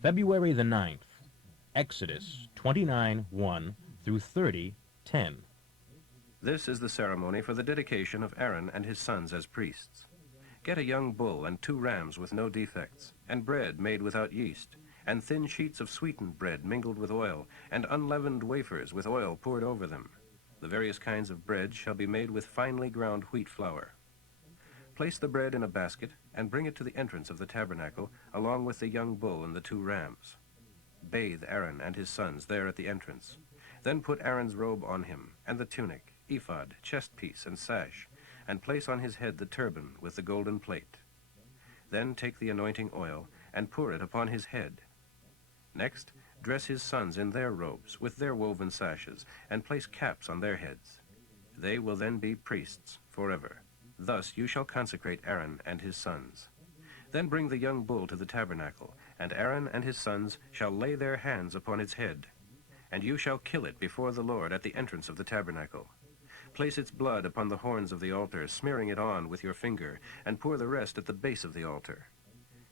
February the 9th, Exodus 29:1 through 30:10. This is the ceremony for the dedication of Aaron and his sons as priests. Get a young bull and 2 rams with no defects, and bread made without yeast, and thin sheets of sweetened bread mingled with oil, and unleavened wafers with oil poured over them. The various kinds of bread shall be made with finely ground wheat flour. Place the bread in a basket, and bring it to the entrance of the tabernacle, along with the young bull and the 2 rams. Bathe Aaron and his sons there at the entrance. Then put Aaron's robe on him, and the tunic, ephod, chest piece, and sash, and place on his head the turban with the golden plate. Then take the anointing oil, and pour it upon his head. Next, dress his sons in their robes, with their woven sashes, and place caps on their heads. They will then be priests forever. Thus you shall consecrate Aaron and his sons. Then bring the young bull to the tabernacle, and Aaron and his sons shall lay their hands upon its head. And you shall kill it before the Lord at the entrance of the tabernacle. Place its blood upon the horns of the altar, smearing it on with your finger, and pour the rest at the base of the altar.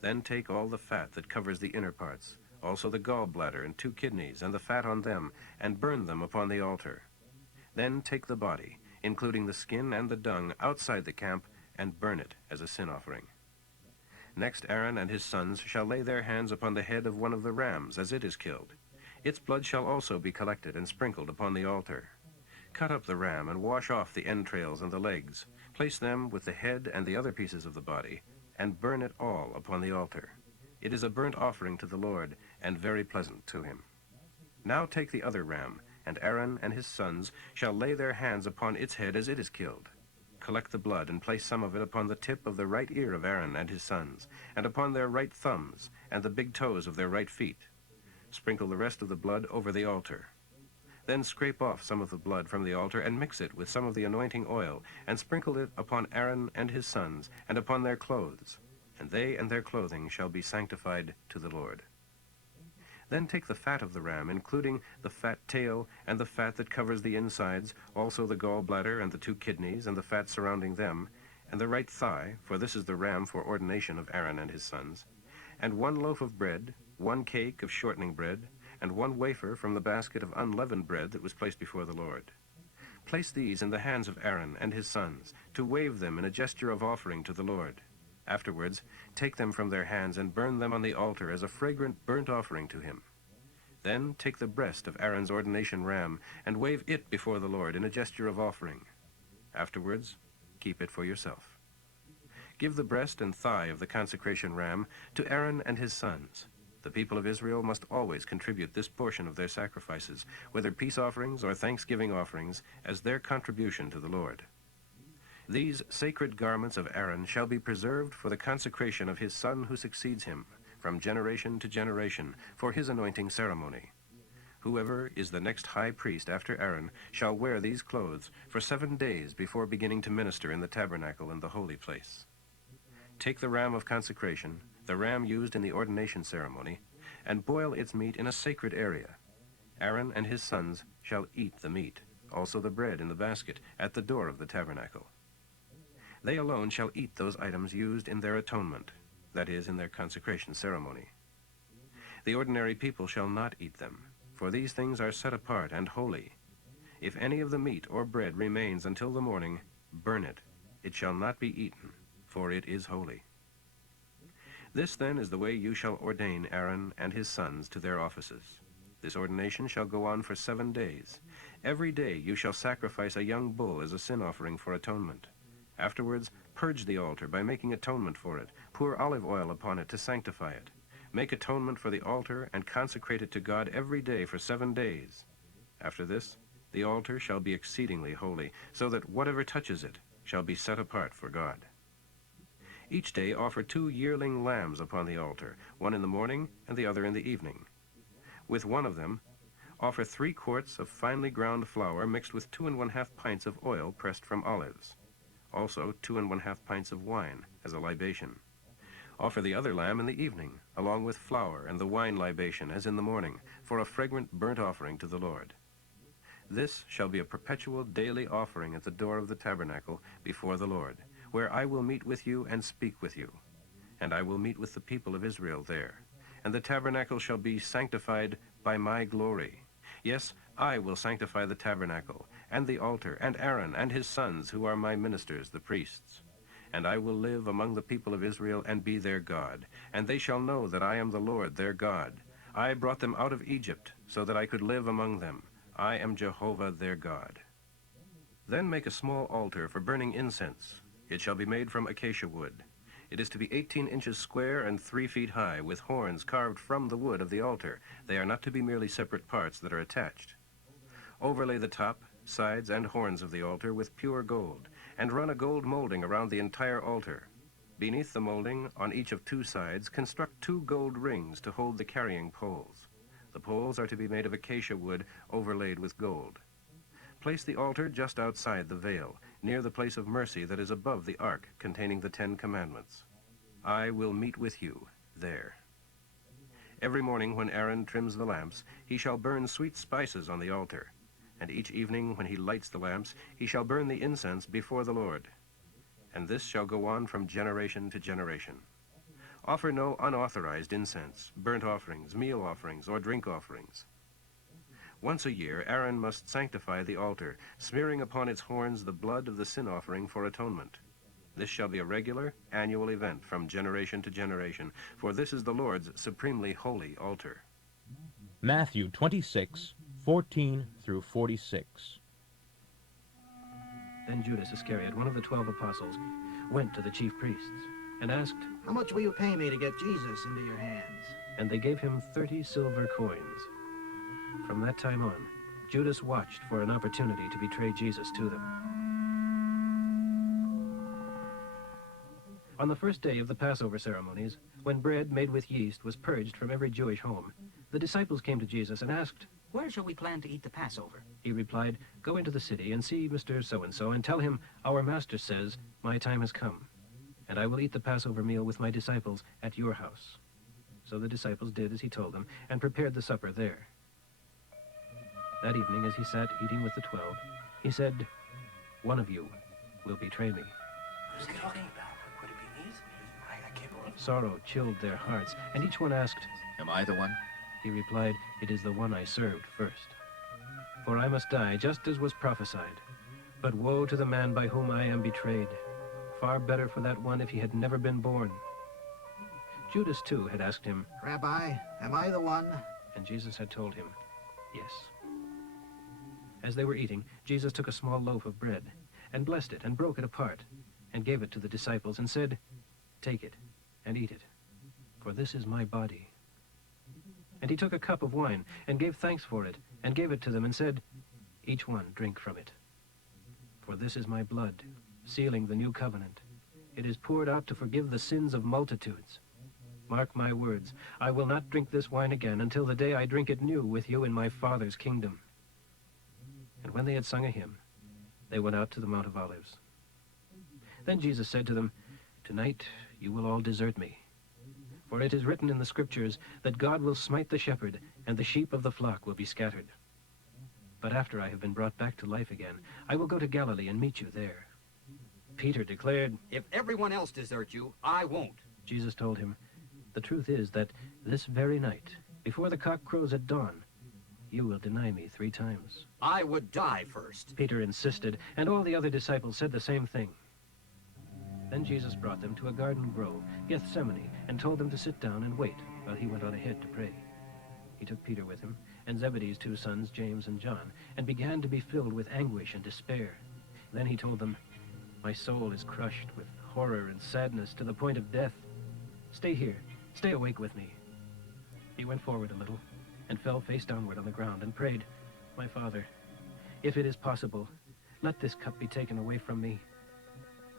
Then take all the fat that covers the inner parts, also the gallbladder and 2 kidneys, and the fat on them, and burn them upon the altar. Then take the body, including the skin and the dung, outside the camp, and burn it as a sin offering. Next, Aaron and his sons shall lay their hands upon the head of one of the rams as it is killed. Its blood shall also be collected and sprinkled upon the altar. Cut up the ram and wash off the entrails and the legs. Place them with the head and the other pieces of the body, and burn it all upon the altar. It is a burnt offering to the Lord, and very pleasant to him. Now take the other ram, and Aaron and his sons shall lay their hands upon its head as it is killed. Collect the blood, and place some of it upon the tip of the right ear of Aaron and his sons, and upon their right thumbs, and the big toes of their right feet. Sprinkle the rest of the blood over the altar. Then scrape off some of the blood from the altar, and mix it with some of the anointing oil, and sprinkle it upon Aaron and his sons, and upon their clothes, and they and their clothing shall be sanctified to the Lord. Then take the fat of the ram, including the fat tail and the fat that covers the insides, also the gallbladder and the 2 kidneys and the fat surrounding them, and the right thigh, for this is the ram for ordination of Aaron and his sons, and 1 loaf of bread, 1 cake of shortening bread, and 1 wafer from the basket of unleavened bread that was placed before the Lord. Place these in the hands of Aaron and his sons, to wave them in a gesture of offering to the Lord. Afterwards, take them from their hands and burn them on the altar as a fragrant burnt offering to him. Then take the breast of Aaron's ordination ram and wave it before the Lord in a gesture of offering. Afterwards, keep it for yourself. Give the breast and thigh of the consecration ram to Aaron and his sons. The people of Israel must always contribute this portion of their sacrifices, whether peace offerings or thanksgiving offerings, as their contribution to the Lord. These sacred garments of Aaron shall be preserved for the consecration of his son who succeeds him, from generation to generation, for his anointing ceremony. Whoever is the next high priest after Aaron shall wear these clothes for 7 days before beginning to minister in the tabernacle and the holy place. Take the ram of consecration, the ram used in the ordination ceremony, and boil its meat in a sacred area. Aaron and his sons shall eat the meat, also the bread in the basket, at the door of the tabernacle. They alone shall eat those items used in their atonement, that is, in their consecration ceremony. The ordinary people shall not eat them, for these things are set apart and holy. If any of the meat or bread remains until the morning, burn it. It shall not be eaten, for it is holy. This then is the way you shall ordain Aaron and his sons to their offices. This ordination shall go on for 7 days. Every day you shall sacrifice a young bull as a sin offering for atonement. Afterwards, purge the altar by making atonement for it. Pour olive oil upon it to sanctify it. Make atonement for the altar and consecrate it to God every day for 7 days. After this, the altar shall be exceedingly holy, so that whatever touches it shall be set apart for God. Each day offer 2 yearling lambs upon the altar, one in the morning and the other in the evening. With one of them, offer 3 quarts of finely ground flour mixed with 2 1/2 pints of oil pressed from olives. Also 2 1/2 pints of wine as a libation. Offer the other lamb in the evening, along with flour and the wine libation as in the morning, for a fragrant burnt offering to the Lord. This shall be a perpetual daily offering at the door of the tabernacle before the Lord, where I will meet with you and speak with you. And I will meet with the people of Israel there. and the tabernacle shall be sanctified by my glory. Yes, I will sanctify the tabernacle, and the altar, and Aaron and his sons, who are my ministers, the priests. And I will live among the people of Israel, and be their God. And they shall know that I am the Lord their God. I brought them out of Egypt, so that I could live among them. I am Jehovah their God. Then make a small altar for burning incense. It shall be made from acacia wood. It is to be 18 inches square and 3 feet high, with horns carved from the wood of the altar. They are not to be merely separate parts that are attached. Overlay the top, sides, and horns of the altar with pure gold, and run a gold molding around the entire altar. Beneath the molding, on each of 2 sides, construct 2 gold rings to hold the carrying poles. The poles are to be made of acacia wood overlaid with gold. Place the altar just outside the veil, near the place of mercy that is above the ark containing the 10 commandments. I will meet with you there. Every morning when Aaron trims the lamps, he shall burn sweet spices on the altar. And each evening when he lights the lamps, he shall burn the incense before the Lord. And this shall go on from generation to generation. Offer no unauthorized incense, burnt offerings, meal offerings, or drink offerings. Once a year, Aaron must sanctify the altar, smearing upon its horns the blood of the sin offering for atonement. This shall be a regular, annual event from generation to generation, for this is the Lord's supremely holy altar. Matthew 26:14 through 46. Then Judas Iscariot, one of the 12 apostles, went to the chief priests and asked, How much will you pay me to get Jesus into your hands? and they gave him 30 silver coins. From that time on, Judas watched for an opportunity to betray Jesus to them. On the first day of the Passover ceremonies, when bread made with yeast was purged from every Jewish home, the disciples came to Jesus and asked, Where shall we plan to eat the Passover? He replied, Go into the city and see Mr. So-and-so and tell him, Our master says, My time has come, and I will eat the Passover meal with my disciples at your house. So the disciples did as he told them and prepared the supper there. That evening, as he sat eating with the 12, he said, One of you will betray me. Who's he talking about? Could it be me? I can't believe it. Sorrow chilled their hearts, and each one asked, Am I the one? He replied, It is the one I served first. For I must die, just as was prophesied. But woe to the man by whom I am betrayed. Far better for that one if he had never been born. Judas, too, had asked him, Rabbi, am I the one? and Jesus had told him, Yes. As they were eating, Jesus took a small loaf of bread, and blessed it, and broke it apart, and gave it to the disciples, and said, Take it, and eat it, for this is my body. And he took a cup of wine, and gave thanks for it, and gave it to them, and said, Each one drink from it. For this is my blood, sealing the new covenant. It is poured out to forgive the sins of multitudes. Mark my words, I will not drink this wine again until the day I drink it new with you in my Father's kingdom. And when they had sung a hymn, they went out to the Mount of Olives. Then Jesus said to them, Tonight you will all desert me. For it is written in the Scriptures that God will smite the shepherd, and the sheep of the flock will be scattered. But after I have been brought back to life again, I will go to Galilee and meet you there. Peter declared, If everyone else deserts you, I won't. Jesus told him, The truth is that this very night, before the cock crows at dawn, you will deny me 3 times. I would die first. Peter insisted, and all the other disciples said the same thing. Then Jesus brought them to a garden grove, Gethsemane, and told them to sit down and wait while he went on ahead to pray. He took Peter with him, and Zebedee's 2 sons, James and John, and began to be filled with anguish and despair. Then he told them, My soul is crushed with horror and sadness to the point of death. Stay here, stay awake with me. He went forward a little, and fell face downward on the ground, and prayed, My Father, if it is possible, let this cup be taken away from me.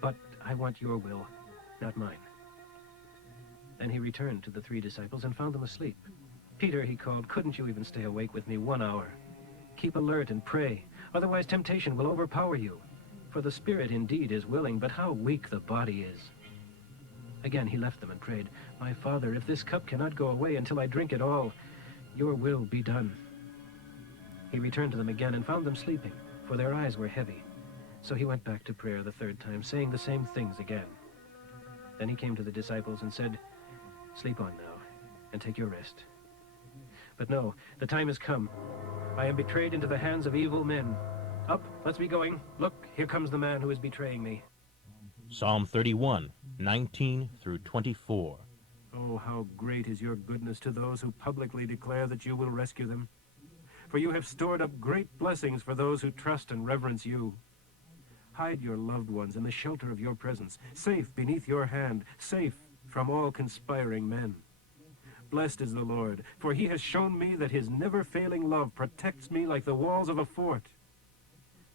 But I want your will, not mine. Then he returned to the 3 disciples and found them asleep. Peter, he called, Couldn't you even stay awake with me 1 hour? Keep alert and pray, otherwise temptation will overpower you. For the spirit indeed is willing, but how weak the body is. Again he left them and prayed, My Father, if this cup cannot go away until I drink it all, your will be done. He returned to them again and found them sleeping, for their eyes were heavy. So he went back to prayer the 3rd time, saying the same things again. Then he came to the disciples and said, Sleep on now, and take your rest. But no, the time has come. I am betrayed into the hands of evil men. Up, let's be going. Look, here comes the man who is betraying me. Psalm 31, 19 through 24. Oh, how great is your goodness to those who publicly declare that you will rescue them. For you have stored up great blessings for those who trust and reverence you. Hide your loved ones in the shelter of your presence, safe beneath your hand, safe from all conspiring men. Blessed is the Lord, for he has shown me that his never-failing love protects me like the walls of a fort.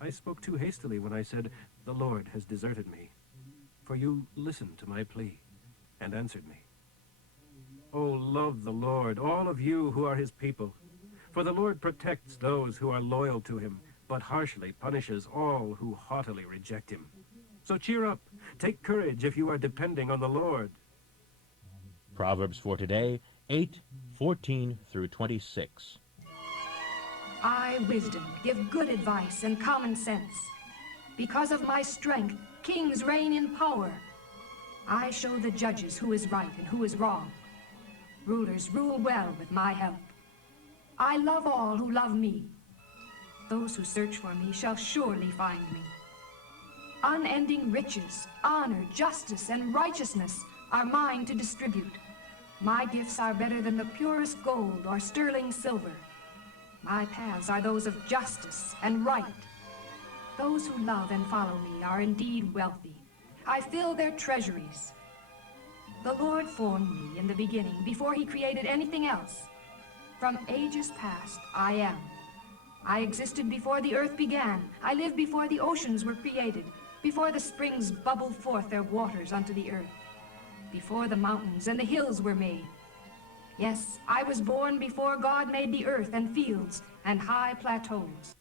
I spoke too hastily when I said, "The Lord has deserted me." For you listened to my plea and answered me. Oh, love the Lord, all of you who are his people. For the Lord protects those who are loyal to him, but harshly punishes all who haughtily reject him. So cheer up, take courage if you are depending on the Lord. Proverbs for today, 8, 14 through 26. I, wisdom, give good advice and common sense. Because of my strength, kings reign in power. I show the judges who is right and who is wrong. Rulers rule well with my help. I love all who love me. Those who search for me shall surely find me. Unending riches, honor, justice, and righteousness are mine to distribute. My gifts are better than the purest gold or sterling silver. My paths are those of justice and right. Those who love and follow me are indeed wealthy. I fill their treasuries. The Lord formed me in the beginning, before he created anything else. From ages past, I am. I existed before the earth began. I lived before the oceans were created, before the springs bubbled forth their waters unto the earth, before the mountains and the hills were made. Yes, I was born before God made the earth and fields and high plateaus.